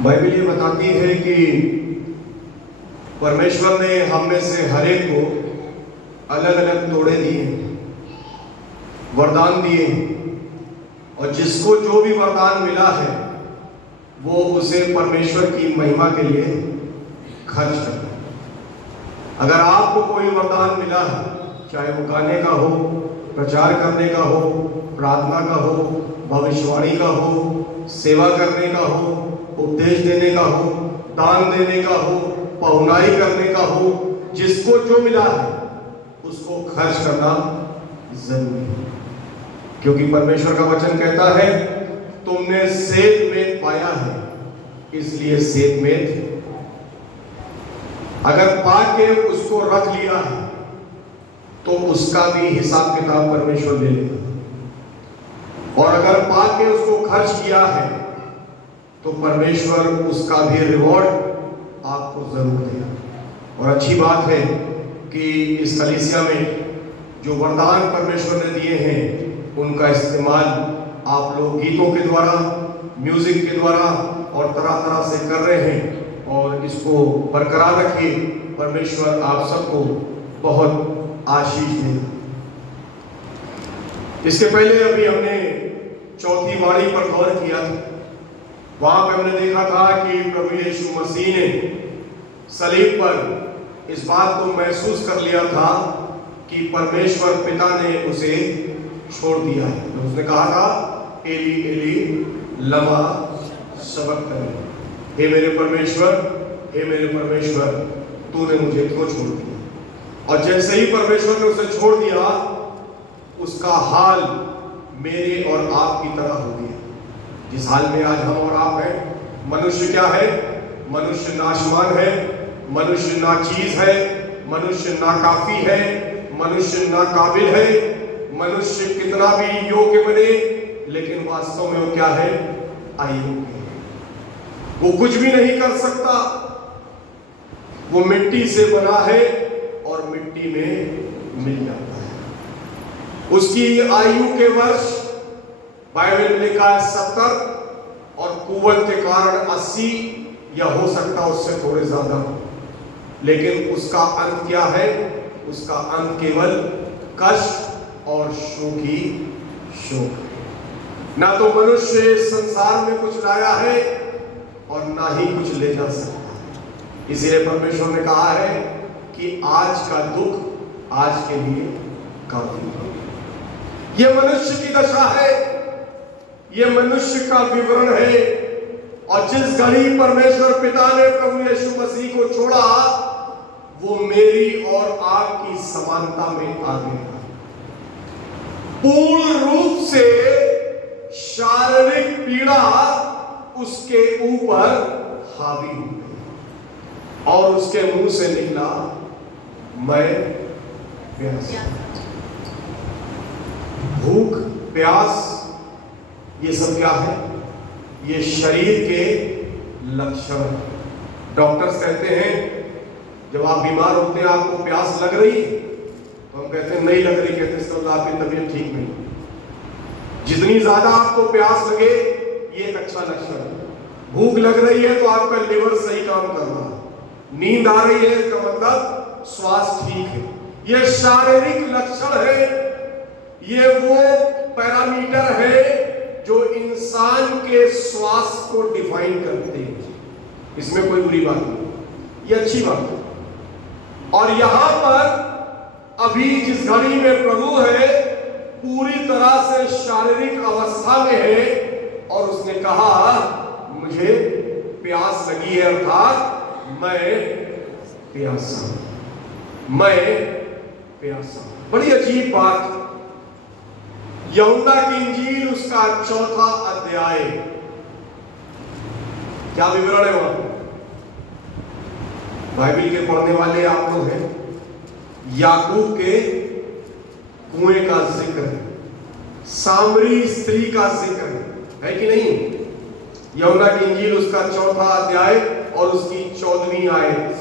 Bible ये बताती है कि परमेश्वर ने हम में से हर एक को अलग अलग तोड़े दिए, वरदान दिए, और जिसको जो भी वरदान मिला है वो उसे परमेश्वर की महिमा के लिए खर्च करता है। अगर आपको कोई वरदान मिला है, चाहे वो गाने का हो, प्रचार करने का हो, प्रार्थना का हो, भविष्यवाणी का हो, सेवा करने का हो, उपदेश देने का हो, दान देने का हो, पहुनाई करने का हो, जिसको जो मिला है उसको खर्च करना जरूरी है। क्योंकि परमेश्वर का वचन कहता है, तुमने सेत में पाया है इसलिए सेत में, अगर पाके उसको रख लिया है तो उसका भी हिसाब किताब परमेश्वर ले लेगा, और अगर पाके उसको खर्च किया है तो परमेश्वर उसका भी रिवॉर्ड आपको जरूर देगा। और अच्छी बात है कि इस कलीसिया में जो वरदान परमेश्वर ने दिए हैं उनका इस्तेमाल आप लोग गीतों के द्वारा, म्यूजिक के द्वारा और तरह तरह से कर रहे हैं, और इसको बरकरार रखिए। परमेश्वर आप सबको बहुत आशीष दे। इसके पहले अभी हमने चौथी वाणी पर गौर किया था। वहां पे हमने देखा था कि प्रभु यीशु मसीह ने सलीब पर इस बात को महसूस कर लिया था कि परमेश्वर पिता ने उसे छोड़ दिया है। तो उसने कहा था, एली एली लमा सबक्तनी, हे मेरे परमेश्वर, हे मेरे परमेश्वर, तूने मुझे क्यों छोड़ दिया। और जैसे ही परमेश्वर ने उसे छोड़ दिया, उसका हाल मेरे और आपकी तरह हो गया, जिस हाल में आज हम और आप हैं। मनुष्य क्या है? मनुष्य नाशवान है, मनुष्य नाचीज है, मनुष्य नाकाफी है, मनुष्य नाकाबिल है, मनुष्य कितना भी योग्य बने लेकिन वास्तव में वो क्या है? अयोग्य है। वो कुछ भी नहीं कर सकता। वो मिट्टी से बना है और मिट्टी में मिल जाता है। उसकी आयु के वर्ष बाइबल में लिखा है 70, और कुव्वत के कारण 80, या हो सकता उससे थोड़े ज्यादा। लेकिन उसका अंत क्या है? उसका अंत केवल कष्ट और शोक ही शोक है। ना तो मनुष्य संसार में कुछ लाया है और ना ही कुछ ले जा सकता है। इसीलिए परमेश्वर ने कहा है कि आज का दुख आज के लिए काफी है। यह मनुष्य की दशा है, यह मनुष्य का विवरण है। और जिस घड़ी परमेश्वर पिता ने प्रभु यीशु मसीह को छोड़ा, वो मेरी और आपकी समानता में आ गया। पूर्ण रूप से शारीरिक पीड़ा उसके ऊपर हावी हो गई, और उसके मुंह से निकला, मैं प्यासा। भूख, प्यास, ये सब क्या है? ये शरीर के लक्षण। डॉक्टर्स कहते हैं, जब आप बीमार होते हैं, आपको प्यास लग रही है, तो हम कहते हैं नहीं लग रही, कहते हैं तो आपकी तबीयत ठीक नहीं। जितनी ज्यादा आपको प्यास लगे, ये एक अच्छा लक्षण है। भूख लग रही है तो आपका लिवर सही काम कर रहा है। नींद आ रही है, इसका मतलब स्वास्थ्य ठीक है। ये शारीरिक लक्षण है, ये वो पैरामीटर है जो इंसान के स्वास्थ्य को डिफाइन करते हैं। इसमें कोई बुरी बात नहीं, ये अच्छी बात है। और यहां पर अभी जिस घड़ी में प्रभु है, पूरी तरह से शारीरिक अवस्था में है, और उसने कहा, मुझे प्यास लगी है, अर्थात मैं प्यासा, मैं प्यासा। बड़ी अजीब बात। यूहन्ना की इंजील उसका 4था अध्याय, क्या विवरण है वहां? बाइबल के पढ़ने वाले आप लोग हैं। याकूब के कुएं का जिक्र है, सामरी स्त्री का जिक्र है कि नहीं? यूहन्ना की इंजील उसका 4था अध्याय और उसकी 14वीं आयत।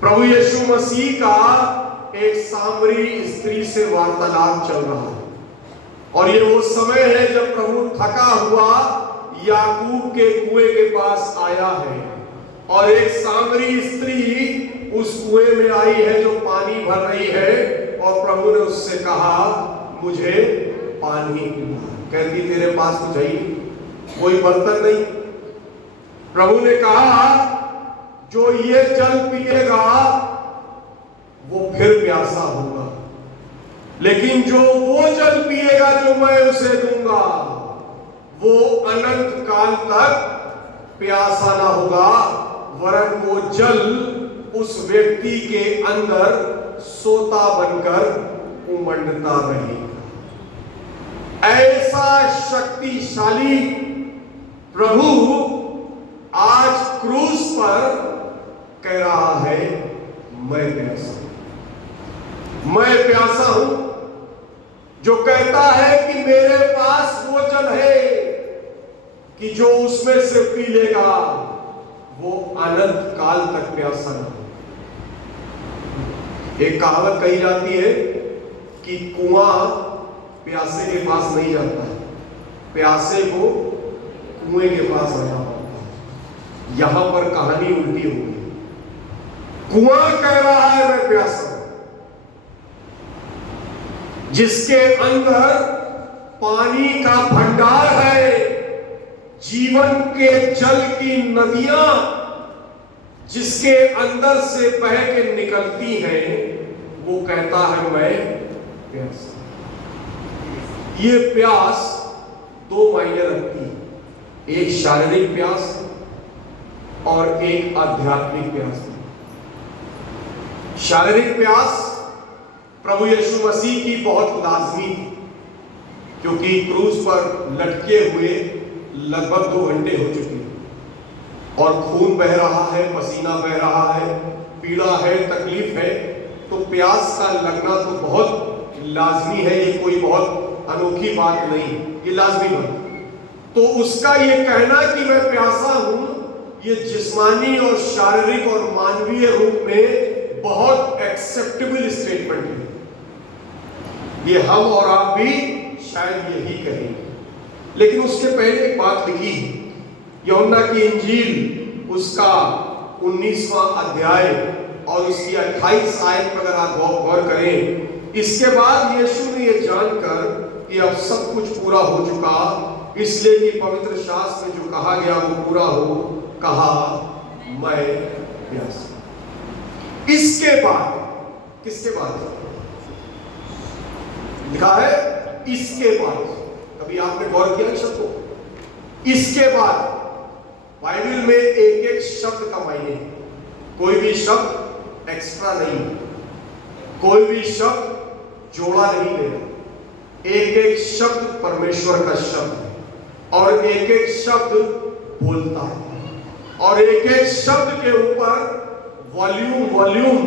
प्रभु यीशु मसीह का एक सामरी स्त्री से वार्तालाप चल रहा है, और ये वो समय है जब प्रभु थका हुआ याकूब के कुएं के पास आया है और एक सामरी स्त्री उस कुएं में आई है जो पानी भर रही है, और प्रभु ने उससे कहा मुझे पानी पिला। कहती तेरे पास कुछ है कोई बर्तन नहीं। प्रभु ने कहा जो ये जल पिएगा वो फिर प्यासा होगा, लेकिन जो वो जल पिएगा जो मैं उसे दूंगा वो अनंत काल तक प्यासा ना होगा, वरन वो जल उस व्यक्ति के अंदर सोता बनकर उमंडता रहेगा। ऐसा शक्तिशाली प्रभु आज क्रूस पर कह रहा है मैं प्यासा हूं, मैं प्यासा हूं। जो कहता है कि मेरे पास वो जल है कि जो उसमें से पी लेगा वो अनंत काल तक प्यासा न हो। एक कहावत कही जाती है कि कुआं प्यासे के पास नहीं जाता है, प्यासे को कुएं के पास आना पड़ता है। यहां पर कहानी उल्टी हो गई। कुआं कह रहा है मैं प्यासा हूं, जिसके अंदर पानी का भंडार है, जीवन के जल की नदियां जिसके अंदर से बह के निकलती हैं, वो कहता है मैं प्यासा। ये प्यास दो मायने रखती है, एक शारीरिक प्यास और एक आध्यात्मिक प्यास। शारीरिक प्यास प्रभु यीशु मसीह की बहुत लाजमी थी, क्योंकि क्रूस पर लटके हुए लगभग 2 घंटे हो चुके हैं और खून बह रहा है, पसीना बह रहा है, पीड़ा है, तकलीफ है, तो प्यास का लगना तो बहुत लाजमी है। ये कोई बहुत अनोखी बात नहीं, ये लाजमी बात। तो उसका ये कहना कि मैं प्यासा हूं, ये जिस्मानी और शारीरिक और मानवीय रूप में बहुत एक्सेप्टेबल स्टेटमेंट है। ये हम और आप भी शायद यही कहेंगे, लेकिन उसके पहले एक बात लिखी है, यूहन्ना की इंजील उसका 19वां अध्याय और उसकी 28 आयत पर अगर आप गौर करें, इसके बाद यीशु ने यह जानकर कि अब सब कुछ पूरा हो चुका, इसलिए कि पवित्र शास्त्र में जो कहा गया वो पूरा हो, कहा मैं प्यासा। इसके बाद, किसके बाद लिखा है? इसके बाद। कभी आपने गौर किया शब्द को? इसके बाद। बाइबल में एक एक शब्द का मायने, कोई भी शब्द एक्स्ट्रा नहीं, कोई भी शब्द जोड़ा नहीं देना। एक एक शब्द परमेश्वर का शब्द है और एक एक शब्द बोलता है और एक एक शब्द के ऊपर वॉल्यूम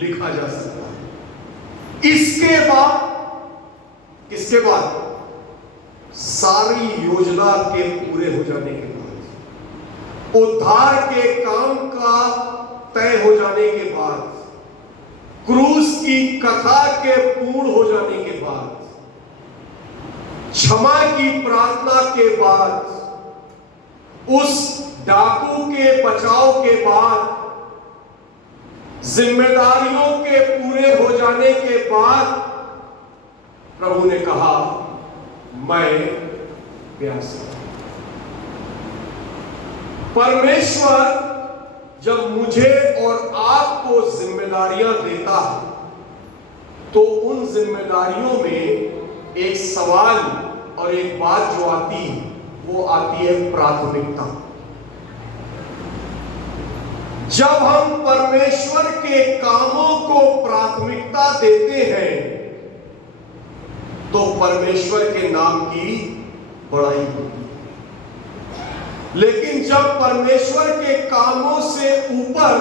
लिखा जा सकता है। इसके बाद, किसके बाद? सारी योजना के पूरे हो जाने के बाद, उद्धार के काम का तय हो जाने के बाद, क्रूस की कथा के पूर्ण हो जाने के बाद, क्षमा की प्रार्थना के बाद, उस डाकू के बचाव के बाद, जिम्मेदारियों के पूरे हो जाने के बाद प्रभु ने कहा मैं प्यासा। परमेश्वर जब मुझे और आपको जिम्मेदारियां देता है तो उन जिम्मेदारियों में एक सवाल और एक बात जो आती है वो आती है प्राथमिकता। जब हम परमेश्वर के कामों को प्राथमिकता देते हैं तो परमेश्वर के नाम की बड़ाई होती है। लेकिन जब परमेश्वर के कामों से ऊपर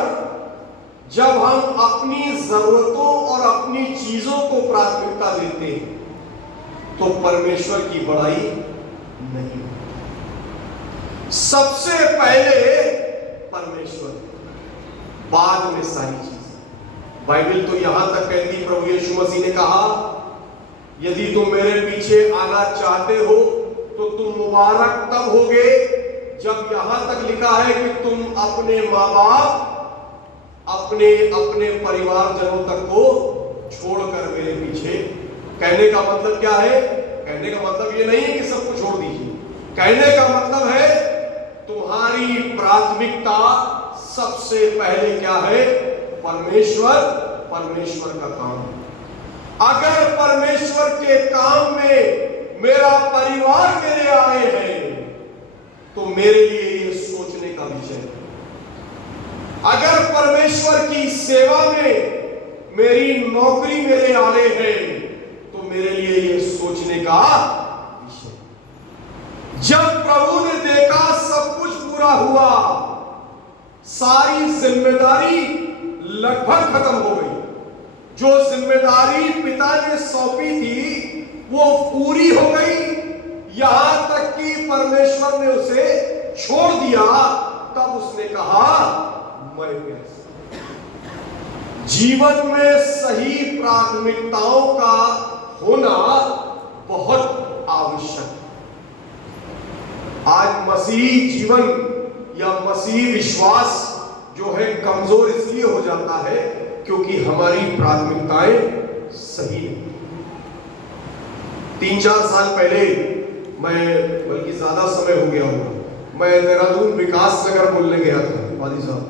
जब हम अपनी जरूरतों और अपनी चीजों को प्राथमिकता देते हैं तो परमेश्वर की बड़ाई नहीं होती। सबसे पहले परमेश्वर, बाद में सारी चीजें। बाइबल तो यहां तक कहती, प्रभु यीशु मसीह ने कहा यदि तुम मेरे पीछे आना चाहते हो तो तुम मुबारक तब होगे जब यहां तक लिखा है कि तुम अपने माँ बाप, अपने अपने परिवारजनों तक को छोड़कर मेरे पीछे। कहने का मतलब क्या है? कहने का मतलब ये नहीं है कि सबको छोड़ दीजिए। कहने का मतलब है तुम्हारी प्राथमिकता सबसे पहले क्या है? परमेश्वर, परमेश्वर का काम। अगर परमेश्वर के काम में मेरा परिवार मेरे आए हैं तो मेरे लिए ये सोचने का विषय है। अगर परमेश्वर की सेवा में मेरी नौकरी मेरे आए हैं तो मेरे लिए ये सोचने का विषय। जब प्रभु ने देखा सब कुछ पूरा हुआ, सारी जिम्मेदारी लगभग खत्म हो गई, जो जिम्मेदारी पिता ने सौंपी थी वो पूरी हो गई, यहां तक कि परमेश्वर ने उसे छोड़ दिया, तब उसने कहा मैं कैसा। जीवन में सही प्राथमिकताओं का होना बहुत आवश्यक है। आज मसीही जीवन या मसीही विश्वास जो है कमजोर इसलिए हो जाता है क्योंकि हमारी प्राथमिकताएं सही नहीं। 3-4 साल पहले मैं, बल्कि ज्यादा समय हो गया होगा, मैं देहरादून विकास नगर बोलने गया था वादी साहब,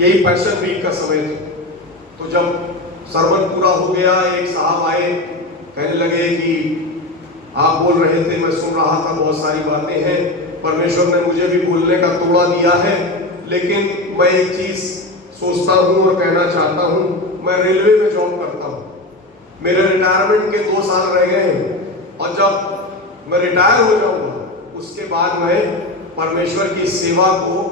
यही पैशन वीक का समय था। तो जब सरवन पूरा हो गया, एक साहब आए, कहने लगे कि आप बोल रहे थे, मैं सुन रहा था, बहुत सारी बातें हैं, परमेश्वर ने मुझे भी बोलने का तोड़ा दिया है, लेकिन मैं एक चीज सोचता हूं और कहना चाहता हूं। मैं रेलवे में जॉब करता हूं, मेरे रिटायरमेंट के 2 साल रह गए हैं, और जब मैं रिटायर हो जाऊंगा उसके बाद मैं परमेश्वर की सेवा को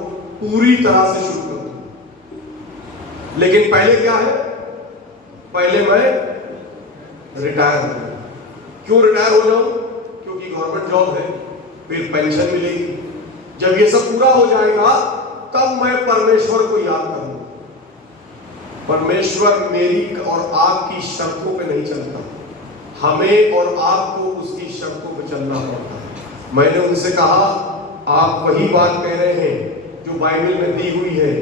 पूरी तरह से शुरू कर दूंगा। लेकिन पहले क्या है? पहले मैं रिटायर हो जाऊं। क्यों रिटायर हो जाऊं? क्योंकि गवर्नमेंट जॉब है, फिर पेंशन मिलेगी। जब ये सब पूरा हो जाएगा तब मैं परमेश्वर को याद करूंगा। परमेश्वर मेरी और आपकी शर्तों पे नहीं चलता, हमें और आपको उसकी शर्तों पे चलना पड़ता है। मैंने उनसे कहा, आप वही बात कह रहे हैं जो बाइबल में दी हुई है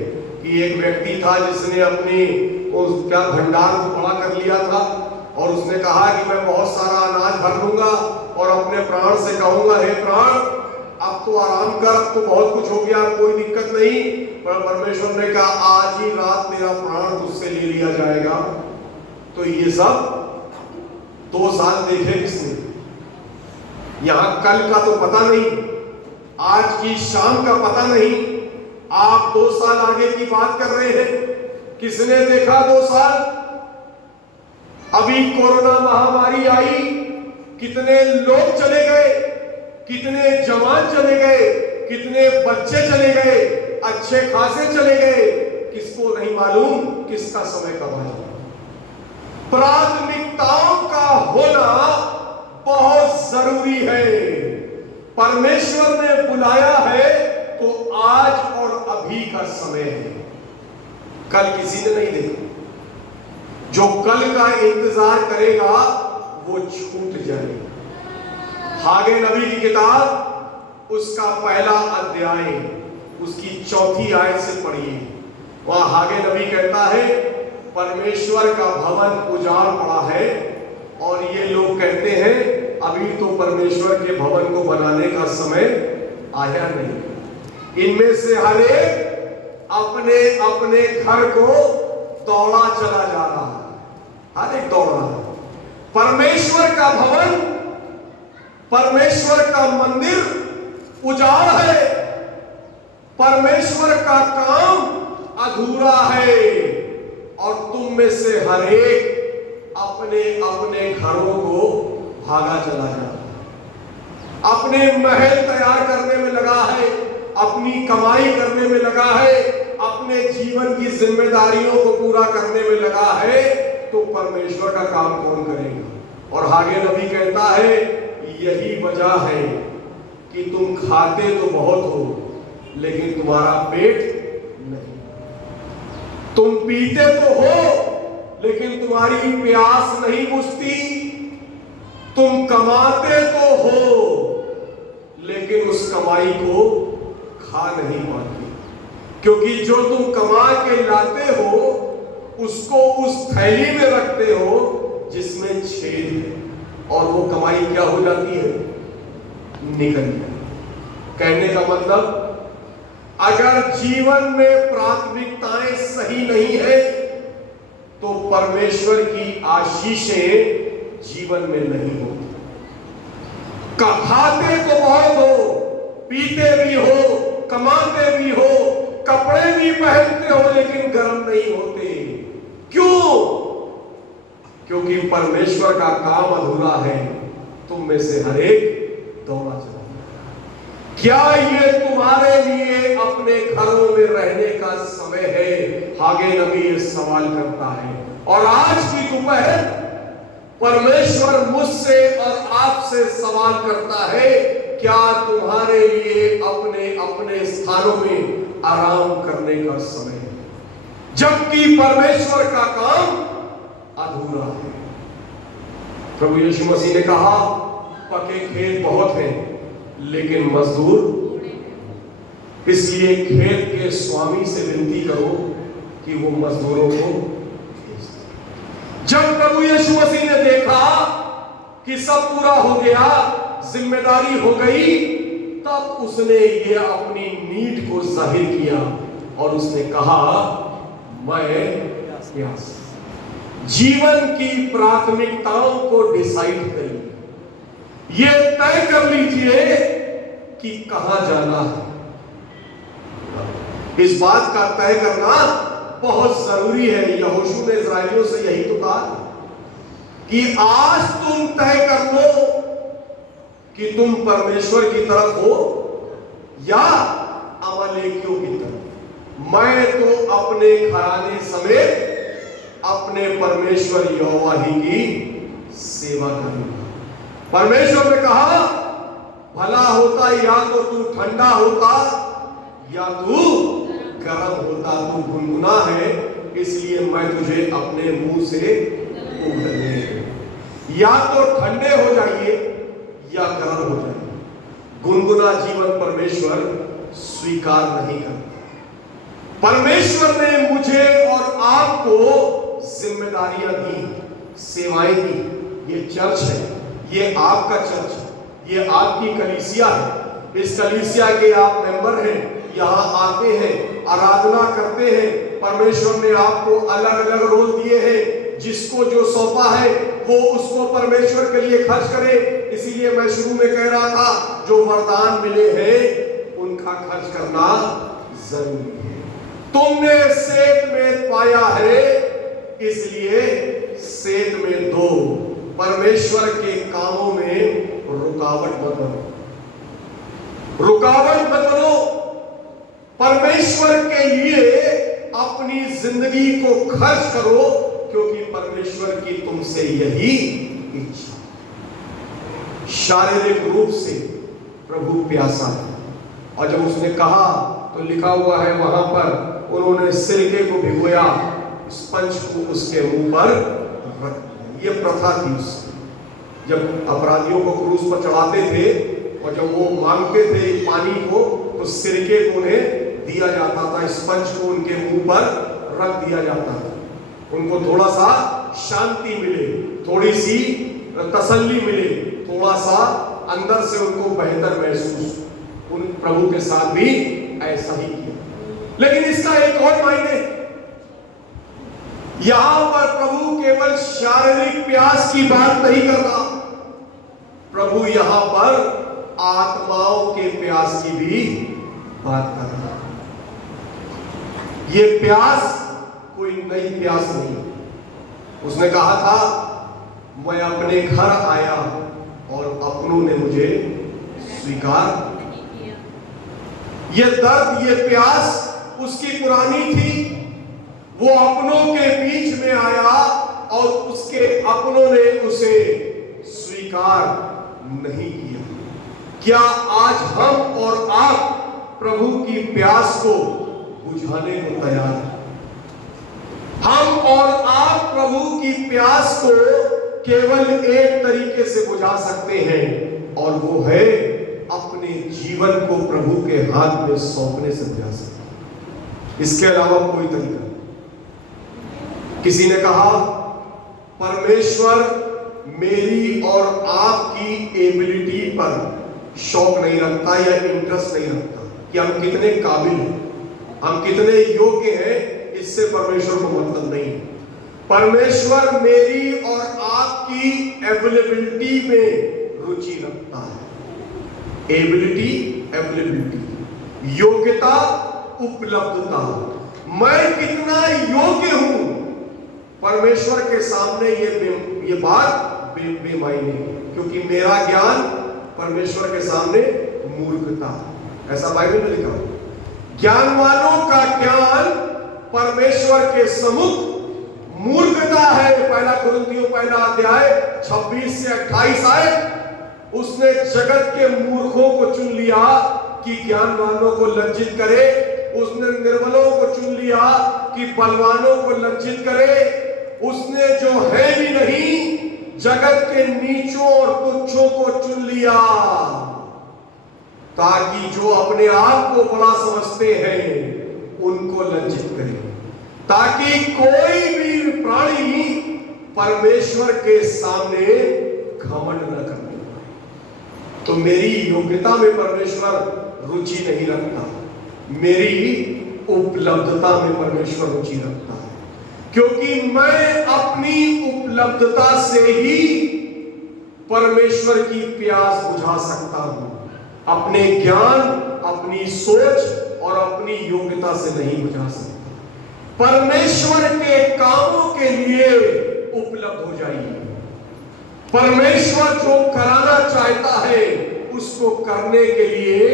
कि एक व्यक्ति था जिसने अपने क्या भंडार को बड़ा कर लिया था, और उसने कहा कि मैं बहुत सारा अनाज भर लूंगा और अपने प्राण से कहूंगा, हे प्राण अब तो आराम कर, अब तो बहुत कुछ हो गया, कोई दिक्कत नहीं। पर परमेश्वर ने कहा, आज ही रात मेरा प्राण तुझसे ले लिया जाएगा। तो ये सब 2 साल देखे किसने? यहां कल का तो पता नहीं, आज की शाम का पता नहीं, आप 2 साल आगे की बात कर रहे हैं। किसने देखा 2 साल? अभी कोरोना महामारी आई, कितने लोग चले गए, कितने जवान चले गए, कितने बच्चे चले गए, अच्छे खासे चले गए, किसको नहीं मालूम किसका समय कब आया। प्राथमिकताओं का होना बहुत जरूरी है। परमेश्वर ने बुलाया है तो आज और अभी का समय है, कल किसी ने नहीं देखा। जो कल का इंतजार करेगा वो छूट जाएगा। हागे नबी की किताब, उसका पहला अध्याय, उसकी 4थी आयत से पढ़िए। वहां हागे नबी कहता है, परमेश्वर का भवन उजाड़ पड़ा है और ये लोग कहते हैं अभी तो परमेश्वर के भवन को बनाने का समय आया नहीं। इनमें से हर एक अपने अपने घर को दौड़ा चला जा रहा है, हर एक दौड़ रहा है। परमेश्वर का भवन, परमेश्वर का मंदिर उजाड़ है, परमेश्वर का काम अधूरा है, और तुम में से हर एक अपने अपने घरों को भागा चला जा रहा है, अपने महल तैयार करने में लगा है, अपनी कमाई करने में लगा है, अपने जीवन की जिम्मेदारियों को पूरा करने में लगा है, तो परमेश्वर का काम कौन करेगा? और हागे नबी कहता है, यही वजह है कि तुम खाते तो बहुत हो लेकिन तुम्हारा पेट नहीं, तुम पीते तो हो लेकिन तुम्हारी प्यास नहीं बुझती, तुम कमाते तो हो लेकिन उस कमाई को खा नहीं पाती, क्योंकि जो तुम कमा के लाते हो उसको उस थैली में रखते हो जिसमें छेद है, और वो कमाई क्या हो जाती है? निकल जाती। कहने का मतलब, अगर जीवन में प्राथमिकताएं सही नहीं है तो परमेश्वर की आशीषें जीवन में नहीं होती। खाते तो बहुत हो, पीते भी हो, कमाते भी हो, कपड़े भी पहनते हो, लेकिन गर्म नहीं होते। क्यों? क्योंकि परमेश्वर का काम अधूरा है। तुम में से हर एक दौड़ा चला। क्या ये तुम्हारे लिए अपने घरों में रहने का समय है? हागे नबी ये सवाल करता है। और आज की दोपहर परमेश्वर मुझसे और आपसे सवाल करता है, क्या तुम्हारे लिए अपने अपने स्थानों में आराम करने का समय है? जबकि परमेश्वर का काम अधूरा है। प्रभु यीशु मसीह ने कहा, पके खेत बहुत हैं लेकिन मजदूर, इसलिए खेत के स्वामी से विनती करो कि वो मजदूरों को भेज दे। जब प्रभु यीशु मसीह ने देखा कि सब पूरा हो गया, जिम्मेदारी हो गई, तब उसने ये अपनी नीड को जाहिर किया और उसने कहा, मैं प्यास। जीवन की प्राथमिकताओं को डिसाइड करिए, ये तय कर लीजिए कि कहां जाना है। इस बात का तय करना बहुत जरूरी है। यहोशू ने इस्राएलियों से यही तो कहा कि आज तुम तय कर लो कि तुम परमेश्वर की तरफ हो या अमालेकियों की तरफ। मैं तो अपने घराने समेत अपने परमेश्वर यहोवा ही की सेवा करूंगा। परमेश्वर ने कहा, भला होता या तो तू ठंडा होता या तू गर्म होता। तू गुनगुना है, इसलिए मैं तुझे अपने मुंह से उगलने, या तो ठंडे हो जाइए या गर्म हो जाइए। गुनगुना जीवन परमेश्वर स्वीकार नहीं करता। परमेश्वर ने मुझे और आपको जिम्मेदारियां दी, सेवाएं दी। ये चर्च है, ये आपका चर्च है, ये आपकी कलीसिया है। इस कलीसिया के आप मेंबर हैं, यहाँ आते हैं, आराधना करते हैं। परमेश्वर ने आपको अलग अलग रोल दिए हैं, जिसको जो सौंपा है वो उसको परमेश्वर के लिए खर्च करे। इसीलिए मैं शुरू में कह रहा था, जो वरदान मिले हैं उनका खर्च करना जरूरी है। तुमने सेत में पाया है, इसलिए सेत में दो। परमेश्वर के कामों में रुकावट मत बनो, रुकावट मत बनो। परमेश्वर के लिए अपनी जिंदगी को खर्च करो, क्योंकि परमेश्वर की तुमसे यही इच्छा। शारीरिक रूप से प्रभु प्यासा है, और जब उसने कहा तो लिखा हुआ है वहां पर, उन्होंने सिरके को भिगोया, स्पंज को उसके मुंह पर रख। ये प्रथा थी उसकी। जब अपराधियों को क्रूस पर चढ़ाते थे और जब वो मांगते थे पानी को, तो सिरके को उन्हें दिया जाता था, स्पंज को उनके मुंह पर रख दिया जाता था। उनको थोड़ा सा शांति मिले, थोड़ी सी तसल्ली मिले, थोड़ा सा अंदर से उनको बेहतर महसूस। उन प्रभु के साथ भी ऐसा ही किया। लेकिन इसका एक और मायने, यहां पर प्रभु केवल शारीरिक प्यास की बात नहीं कर रहा, प्रभु यहां पर आत्माओं के प्यास की भी बात कर रहा। ये प्यास कोई नई प्यास नहीं। उसने कहा था, मैं अपने घर आया और अपनों ने मुझे स्वीकार। ये दर्द, ये प्यास उसकी पुरानी थी। वो अपनों के बीच में आया और उसके अपनों ने उसे स्वीकार नहीं किया। क्या आज हम और आप प्रभु की प्यास को बुझाने को तैयार हैं? हम और आप प्रभु की प्यास को केवल एक तरीके से बुझा सकते हैं, और वो है अपने जीवन को प्रभु के हाथ में सौंपने से बचा सकता है। इसके अलावा कोई तरीका नहीं। किसी ने कहा परमेश्वर मेरी और आपकी एबिलिटी पर शौक नहीं रखता या इंटरेस्ट नहीं रखता कि हम कितने काबिल हैं, हम कितने योग्य हैं, इससे परमेश्वर को मतलब नहीं। परमेश्वर मेरी और आपकी अवेलेबिलिटी में रुचि रखता है। एबिलिटी, योग्यता, उपलब्धता। मैं कितना योग्य हूं परमेश्वर के सामने ये बात बेमायने, क्योंकि मेरा ज्ञान परमेश्वर के सामने मूर्खता। ऐसा बाइबल में लिखा है। ज्ञानवानों का ज्ञान परमेश्वर के सम्मुख मूर्खता है। पहला कुरिन्थियों पहला अध्याय 26 से 28 आए। उसने जगत के मूर्खों को चुन लिया कि ज्ञानवानों को लज्जित करे। उसने निर्बलों को चुन लिया कि बलवानों को लज्जित करे। उसने जो है भी नहीं जगत के नीचों और तुच्छों को चुन लिया, ताकि जो अपने आप को बड़ा समझते हैं उनको लज्जित करे, ताकि कोई भी प्राणी परमेश्वर के सामने घमंड न करने पाए। तो मेरी योग्यता में परमेश्वर रुचि नहीं रखता, मेरी उपलब्धता में परमेश्वर रुचि रखता है, क्योंकि मैं अपनी उपलब्धता से ही परमेश्वर की प्यास बुझा सकता हूं। अपने ज्ञान, अपनी सोच और अपनी योग्यता से नहीं बुझा सकता। परमेश्वर के कामों के लिए उपलब्ध हो जाइए। परमेश्वर जो कराना चाहता है उसको करने के लिए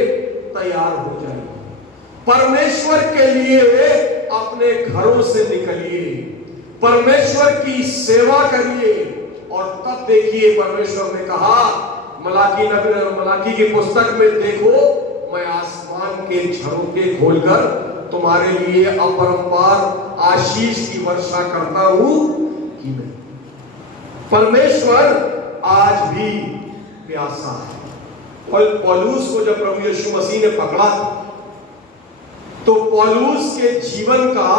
तैयार हो जाइए। परमेश्वर के लिए अपने घरों से निकलिए, परमेश्वर की सेवा करिए। और तब देखिए परमेश्वर ने कहा मलाकी की पुस्तक में, देखो मैं आसमान के झरोखे खोलकर तुम्हारे लिए अपरंपार आशीष की वर्षा करता हूं कि नहीं। परमेश्वर आज भी प्यासा है। और पौलुस को जब प्रभु यीशु मसीह ने पकड़ा तो पौलुस के जीवन का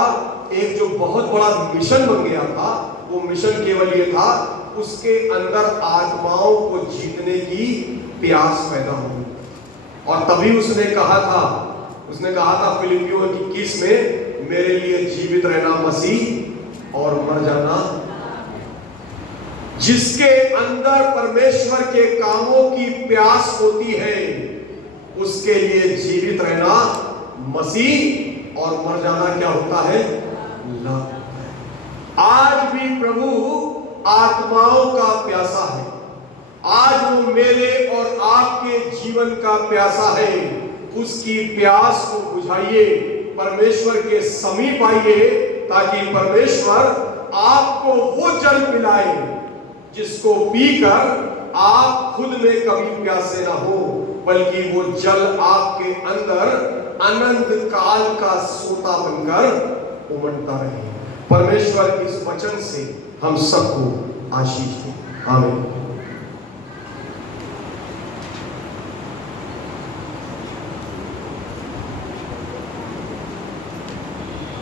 एक जो बहुत बड़ा मिशन बन गया था, वो मिशन केवल ये था उसके अंदर आत्माओं को जीतने की प्यास पैदा हुई। और तभी उसने कहा था फिलिपियों 21 में, मेरे लिए जीवित रहना मसीह और मर जाना। जिसके अंदर परमेश्वर के कामों की प्यास होती है उसके लिए जीवित रहना मसीह और मर जाना क्या होता है? लाभ। आज भी प्रभु आत्माओं का प्यासा है। आज वो मेरे और आपके जीवन का प्यासा है। उसकी प्यास को बुझाइए, परमेश्वर के समीप आइए, ताकि परमेश्वर आपको वो जल पिलाए जिसको पीकर आप खुद में कभी प्यासे ना हो, बल्कि वो जल आपके अंदर अनंत काल का सोता बनकर उमड़ता रहे। परमेश्वर इस वचन से हम सबको आशीष दे। आमीन।